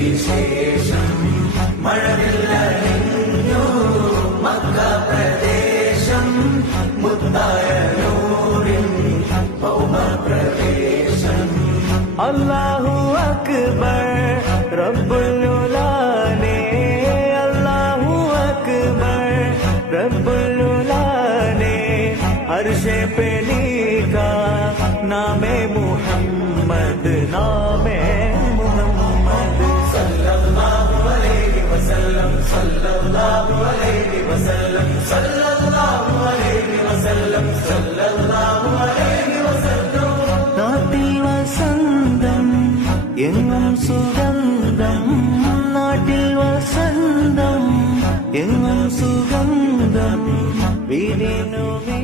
വിശേഷം മഴവില്ല മക്ക പ്രദേശം മുത്തായ നൂറിൻ പൗമ പ്രദേശം അല്ലാഹു അക്ബർ റബ്ബുലുലാനെ അല്ലാഹു അക്ബർ റബ്ബുലുലാനെ അർശെ പെലി का नामे मोहम्मद صلى الله عليه وسلم صلى الله عليه وسلم صلى الله عليه وسلم நாட்டில் வசந்தம் எங்கும் சுகந்தம் நாட்டில் வசந்தம் எங்கும் சுகந்தம் வீடினுமே